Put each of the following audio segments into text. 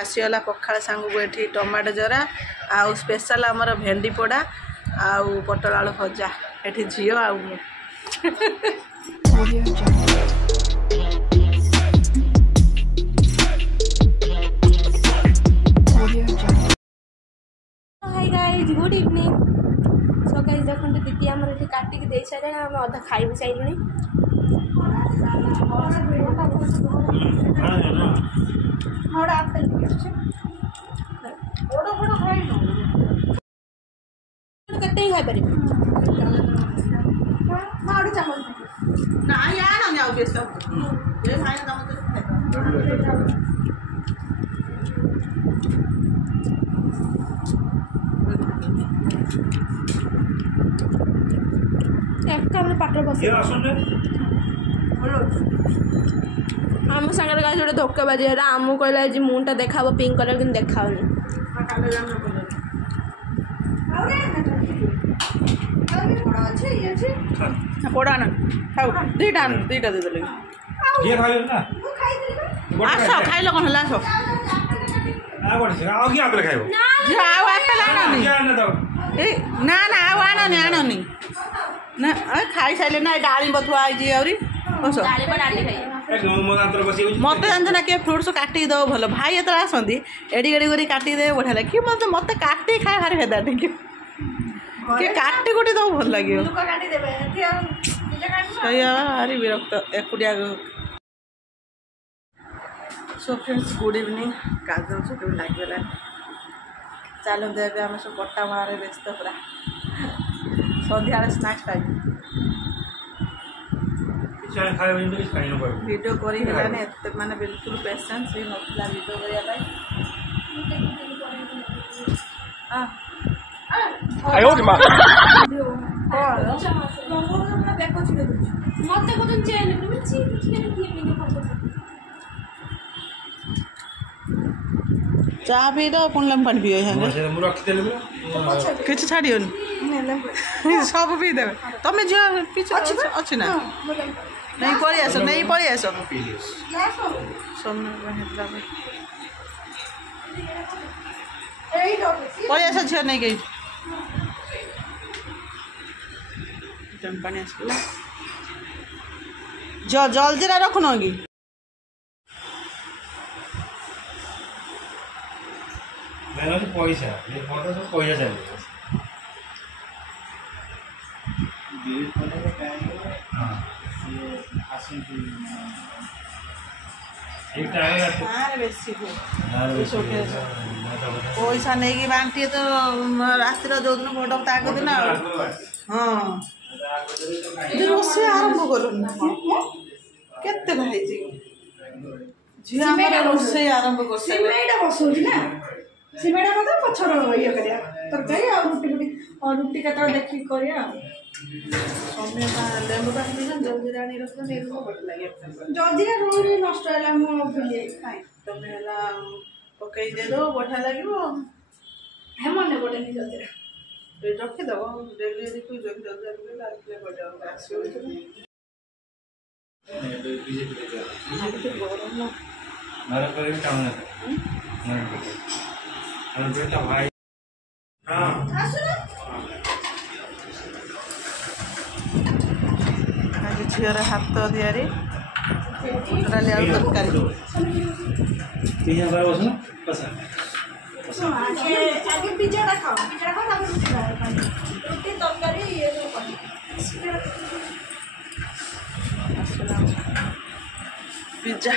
आसीगला पखाड़ सांग को ये टमाटो जरा आउ स्पेशल आमर भेंडी पोड़ा आउ पटल आलू भजा ये झी आउ hi guys good evening. So guys देखो दीदी आम ये काटिक दे सारे आम अधा खाई भी सारे कते खाई पारे पाटर बस आम सागर गाइस गोटे धोकेबाजी है आमको कहला मुंटा देखा पिंक कलर कि देखा पोड़ा ना खाऊ दीटा दीटा दे देले आस खाइल कौन है आस ना ना आनी आनी ना खाई सारे ना डाली थुआ मत जानते ना किए फ्रुट्स काटिक दब भल भाई ये आसती एड़ी एड़ी कर काटिदे बढ़िया लगे कि मत मत काटिक खाए भारी भेदा टे कि काटी कुटी दब भल लगे भारी विरक्त एकुटिया। सो फ्रेंड्स गुड इवनिंग गाधो छुट्टी लगे चलते ଏବେ ଆମେ ସବୁ କଟାମଳାରେ ବ୍ୟସ୍ତ ପୁରା ସନ୍ଧ୍ୟାବେଳେ ସ୍ନାକ୍ସ ଟାଇମ୍ ଭିଡ଼ିଓ କରି ହେଲାନି ଏତେ ମାନେ ବିଲକୁଲ ପେସେନ୍ସ ବି ନଥିଲା ଭିଡ଼ିଓ କରିବା ପାଇଁ चाह पी दो पुण लेम पानी पियो किसी छाड़ियोनी सब पी दे तुम झील पीछे अच्छी ना नहीं पड़ी आस नहीं पड़ी आस पड़ी आस झील नहीं गई पानी आसला जल्दी रखुन कि पैसा सब पैसा चल पैसा नहीं बांटी तो रातिर जो दिन भोट आग दिन हाँ रोषे आरंभ कलु केते भाई झी रोषे आरंभ कर सीमेटा मतलब पछर ये करिया तरकारी और रुटी और रुटी का देखी करिया समय लेंबू पानी पीना जल्दी रानी रख नहीं रुको बट लगे जल्दी रोज नष्ट है मो भूली खाई तमे हला पकई दे दो बढ़िया लागो हे मने बटे नहीं जल्दी रखी दो डेली यदि कोई जल्दी जल्दी लागले बटे आसो गरम मारा करे काम ना भाई आज झीर हाथ दियारी तरकारी आगे पिज्जा खाओ रोटी तरकारी ये पिज्जा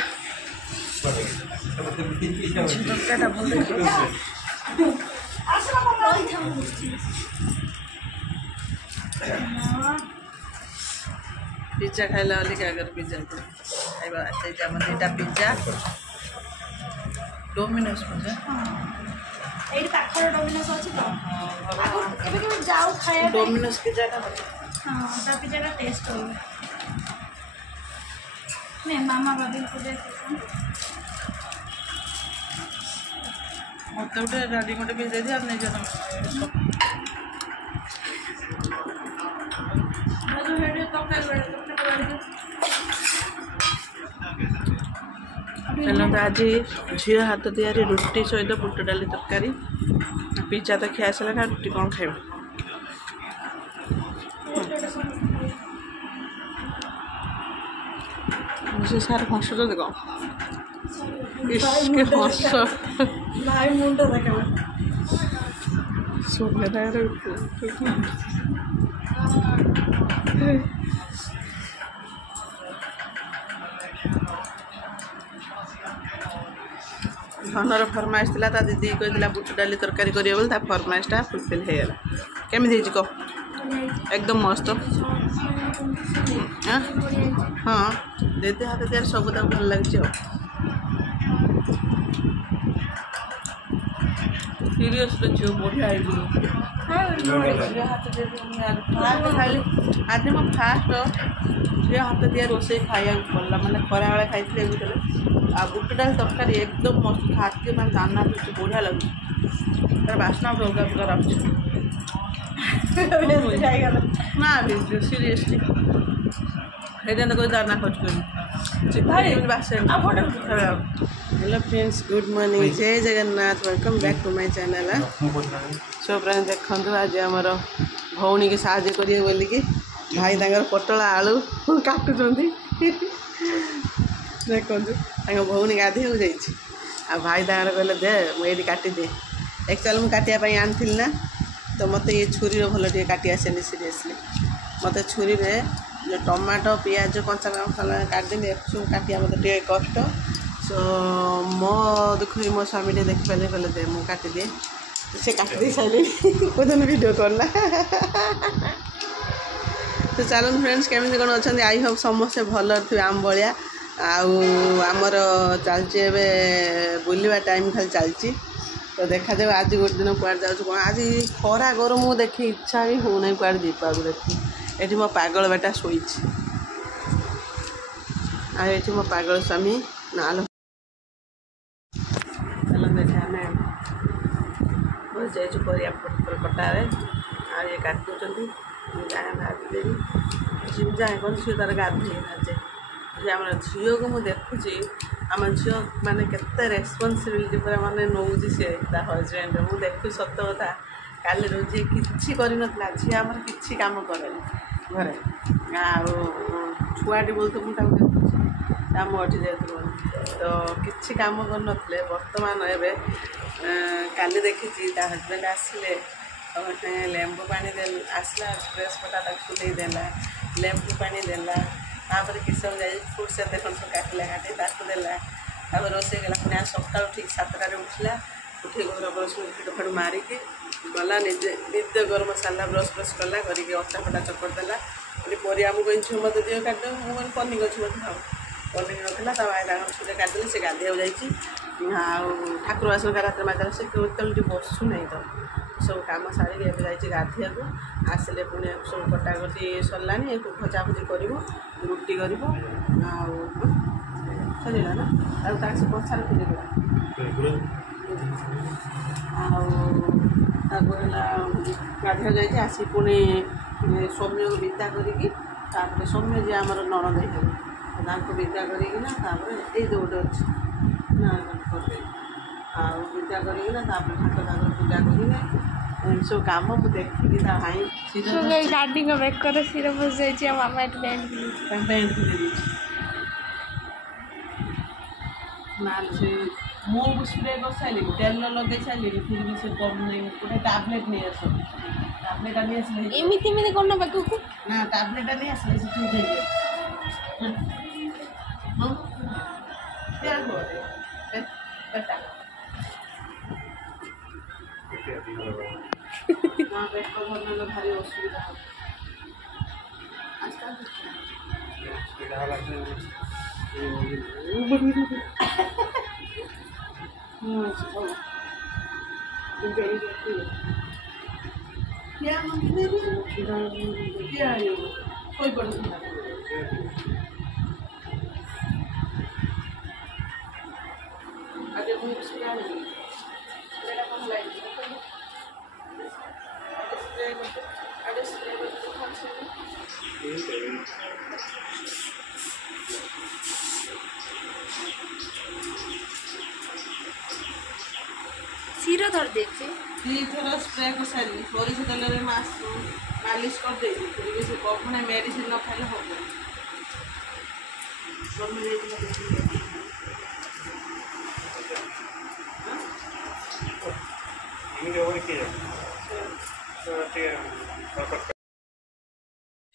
तरकारीटा भल पिज्जा खाइला अगर पिज्जा खाइबा दुटा पिज्जा डोमिनोस पिज्जा एडी पाखर डोमिनोस अछि तो एबे के जाऊ खाया डोमिनोस पिज्जा ता हां ता पिज्जा का टेस्ट हो मैं मामा बाबी को दे ମୋତେ ଗୋଟେ ଡାଲି ଗୋଟେ ପିସ୍ ଦେଇଦିଅ ଆମେ ନେଇଯିବା ତମେ ଚାଲନ୍ତୁ ଆଜି ଝିଅ ହାତ ତିଆରି ରୁଟି ସହିତ ବୁଟ ଡାଲି ତରକାରୀ ପିଜା ତ ଖିଆ ଆସିଲା ନା ରୁଟି କ'ଣ ଖାଇବ ସେ ସାର୍ ହସୁଛନ୍ତି କ'ଣ ଇସ୍କେ ହସ ଭାଇ ମୁଣ୍ଡ ଦେଖାଉ ସୁଭେଦାର ଧନର ଫରମାଇଶ ଥିଲା ତା ଦିଦି କହିଥିଲା ବୁଟ ଡାଲି ତରକାରୀ କରିବ ବୋଲି ତା ଫରମାଇଶଟା ଫୁଲଫିଲ୍ ହେଇଗଲା କେମିତି ହେଇଛି କହ ଏକଦମ ମସ୍ତ ହଁ ଦିଦି ହାତ ତିଆରି ସବୁ ତାକୁ ଭଲ ଲାଗୁଛି ଆଉ ସିରିୟସଲି ଝିଅ ବଢ଼ିଆ ହେଇଯିବ ଖାଇଲି ଆଜି ମୋ ଫାଷ୍ଟ ଝିଅ ହାତ ତିଆରି ରୋଷେଇ ଖାଇବାକୁ ପଡ଼ିଲା ମାନେ ଖରାବେଳେ ଖାଇଥିଲେ ଭିତରେ ଆଉ ବୁଟ ଡାଲି ତରକାରୀ ଏକଦମ ମସ୍ତ ଖାଦ୍ୟ ମାନେ ଦାନା କିଛି ବଢ଼ିଆ ଲାଗୁଛି ତାର ବାସ୍ନା ଗୋଟେ ଅଲଗା ପ୍ରକାର ଆସୁଛି ନା ସିରିୟସଲି ସେଇଟା କହି ଦାନା ଖର୍ଚ୍ଚ କରିବି हेलो फ्रेंड्स गुड मॉर्निंग जय Jagannath welcome back to my channel so friends देखते आज आमर भौणी की साहाଯ୍य करिए बोलिकी भाई तांगर पटला आलू काटुचंती देखते भौणी गाधे जाइए आ भाई तांगर कहले दे मुझे काटी दे एक्चुअली मुझे काटिया आनी ना तो मत ये छुरी भल टे काटी आसेनि सीरियसली मत छुरी रे जो टमाटो पियाज कंचा मसला काटिदेली सब काटिया मत टे कष्ट सो मो दुख मो स्वामी टे देखिपारे कहले दे मुझे काटी दिए से काटी दे सारे कोदन वीडियो करला तो चलो फ्रेंड्स केमी कौन अच्छा आई होप समस्ते भल थे आम भाया आमर चलती बुलवा टाइम खाली चलती तो देखा जाए आज गोटे दिन कुआड़े जाऊँ कौन आज खरा गरम देखी इच्छा ही हो ना कुआड़े जीवा देखी ये मो पागल बेटा शोई ये मो पागल स्वामी नाल चलो देखा आम बस जाइए परिया कटारे आ ये काटुंट जाए भाजीदेवी जी जाए कौन सी तार गाधे भाजे आम झील को मुझे देखुची आम झील माने केते रेस्पॉन्सिबिलिटी पूरा माने नौजी सी हजबैंड मुझे देखु सत कथा काली रोजी किसी कर झी आम कि कम करे घरे छुआटी बोलते मुझे देखुची आम अठी जाए तो किसी कम कर बर्तमान एवं काली देखी हजबैंड आसिले लेंबू पानी आसला ड्रेस पटा खुले देला लेंबू पानी देला तापर किस सब जाए फुट से देखो सब काटिला काटी देला रोसे गला पुणी सका ठीक 7टार उठला उठे घर ब्रश फेट मारिकी गला निजे नित्य गरम सारा ब्रश ब्रश कला करके अटा फटा चपड़ देला परिया मुझे झील मत दिए काट मुझे पनीर अच्छी मत खाओ पनीर ना भाई छुटे काटिदेले से गाधे जाइए ठाकुर बासन का रात माजला से केवल बसु नहीं तो सब कम सारी जाइए गाधिया को आसिले पुणी सब कटाकटी सरला भजा भुजी कर रुटी कर सरिला ना से पछार फिदेला गाधिया जाइए आसी पुणी सौम्य को विदा करी सौम्य जी आम नणद हो विदा करना ये गोटे अच्छे ना विदा करना ठाकुर ठाकुर पूजा करेंगे सब कम मुझे देखी भाई डाडी को बेकर सिर बस जाइए मामा पैंट पैंट खुले ना से मुँह स्प्रे कर सारे तेल लगे सारे फिर भी से कम नहीं गोटे टैबलेट नहीं आस टैबलेट नहीं आसले एमती एमती कौन बाकू ना टैबलेट नहीं आसले से ठीक है भारी असुविधा ଶିର ଧରି ଦେଇଛି। ଦୁଇଥର ସ୍ପ୍ରେ କରିସାରିଲି, ସୋରିଷ ତେଲରେ ମାଲିସ କରିଦେଇଛି। ଫିର ସେ ପୁଣି ମେଡ଼ିସିନ ନ ଖାଇଲେ ହବ।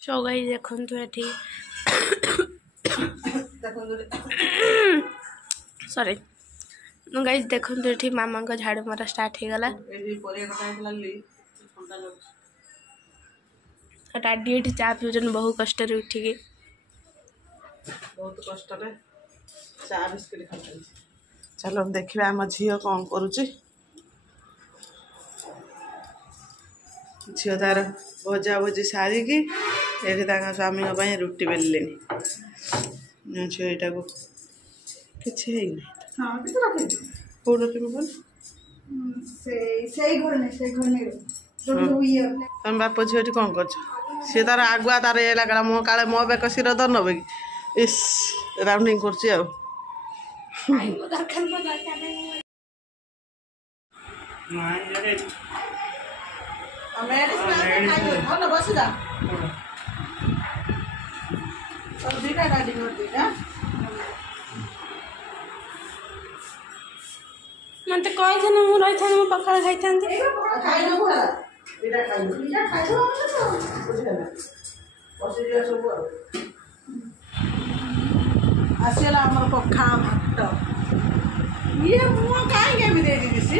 ସୋ ଗାଇସ୍ ଦେଖନ୍ତୁ ଏଠି ସରି ଗାଇସ୍ ଦେଖନ୍ତୁ ଏଠି ମାମାଙ୍କ ଝାଡ଼ୁ ମରା ଷ୍ଟାର୍ଟ ହେଇଗଲା। ଡାଡି ଏଠି ଚା ପିଉଛନ୍ତି ବହୁ କଷ୍ଟରେ ଉଠିକି। ବହୁତ କଷ୍ଟରେ ଚା ବିସ୍କିଟ୍ ଖାଉଛନ୍ତି। ଚାଲ ଦେଖିବା ଆମ ଝିଅ କ'ଣ କରୁଛି। ଝିଅ ତାର ଭଜା ଭଜି ସାରିକି ଏଠି ତାଙ୍କ ସ୍ୱାମୀଙ୍କ ପାଇଁ ରୁଟି ବେଲିଲେଣି। ଝିଅ ଏଇଟାକୁ କିଛି ହେଇନି। କୋଉ ରଖିବୁ କଣ? ସେଇ ଘରେ ନାହିଁ, ସେଇ ଘରେ ନାହିଁ। ତମ ବାପ ଝିଅ ଏଠି କ'ଣ କରୁଛ? ସିଏ ତାର ଆଗୁଆ ତାର ଇଏ ଲାଗିଲା ମୋ କାଳେ ମୋ ବେକ ଶିର ଧର ନେବେ କି? ଇସ୍ ରାଉଣ୍ଡିଂ କରୁଛି ଆଉ। ବସିଯା ଦିଟା ଗାଡ଼ି ଦିଟା ମତେ କହିଥାନ୍ତି ମୁଁ ରହିଥାନ୍ତି, ମୁଁ ପଖାଳ ଖାଇଥାନ୍ତି। ଆସିଗଲା ଆମର ପଖାଳ ଭାତ। ଇଏ ମୁଁ କାହିଁକି ଏମିତି ଦେଇଦେଇଛି।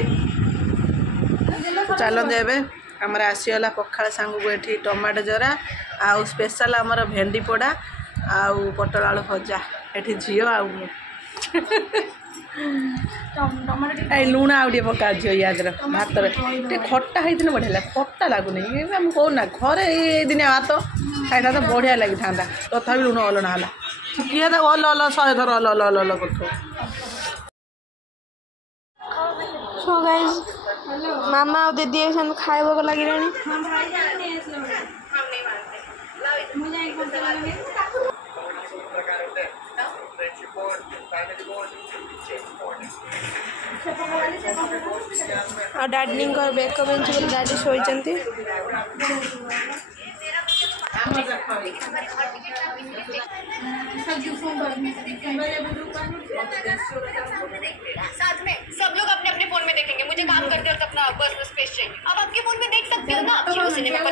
ଚାଲନ୍ତୁ ଏବେ ଆମର ଆସିଗଲା ପଖାଳ ସାଙ୍ଗକୁ ଏଠି ଟମାଟୋ ଜରା ଆଉ ସ୍ପେଶାଲ ଆମର ଭେଣ୍ଡି ପୋଡ଼ା ଆଉ ପୋଟଳ ଆଳୁ ଭଜା। ଏଠି ଝିଅ ଆଉ ମୁଁ। ଏଇ ଲୁଣ ଆଉ ଟିକେ ପକା ଝିଅ ୟାଦର ଭାତରେ ଟିକେ ଖଟା ହେଇଥିଲେ ବଢ଼ିଆ ଲାଗେ। ଖଟା ଲାଗୁନି ଆମେ କହୁନା ଘରେ ଏଇ ଦିନିଆ ଭାତ ଖାଇଥାନ୍ତା ବଢ଼ିଆ ଲାଗିଥାନ୍ତା। ତଥାପି ଲୁଣ ଅଲଣା ହେଲା। କିଏ ତାକୁ ଅଲ 100 ଥର ଅଲ କରୁଥିବ। ସୋ ଗାଇସ୍ ମାମା ଆଉ ଦିଦି ଏସବୁ ଖାଇବାକୁ ଲାଗିଲାଣି। ଆଉ ଡାଡିଙ୍କର ବେକ ବେଞ୍ଚ ବୋଲି ଡାଡି ଶୋଇଛନ୍ତି। साथ में सब लोग अपने अपने फोन में देखेंगे। मुझे काम करते वक्त अपना पर्सनल स्पेस चाहिए। अब आपके फोन में देख सकते हो ना। जियो सिनेमा पर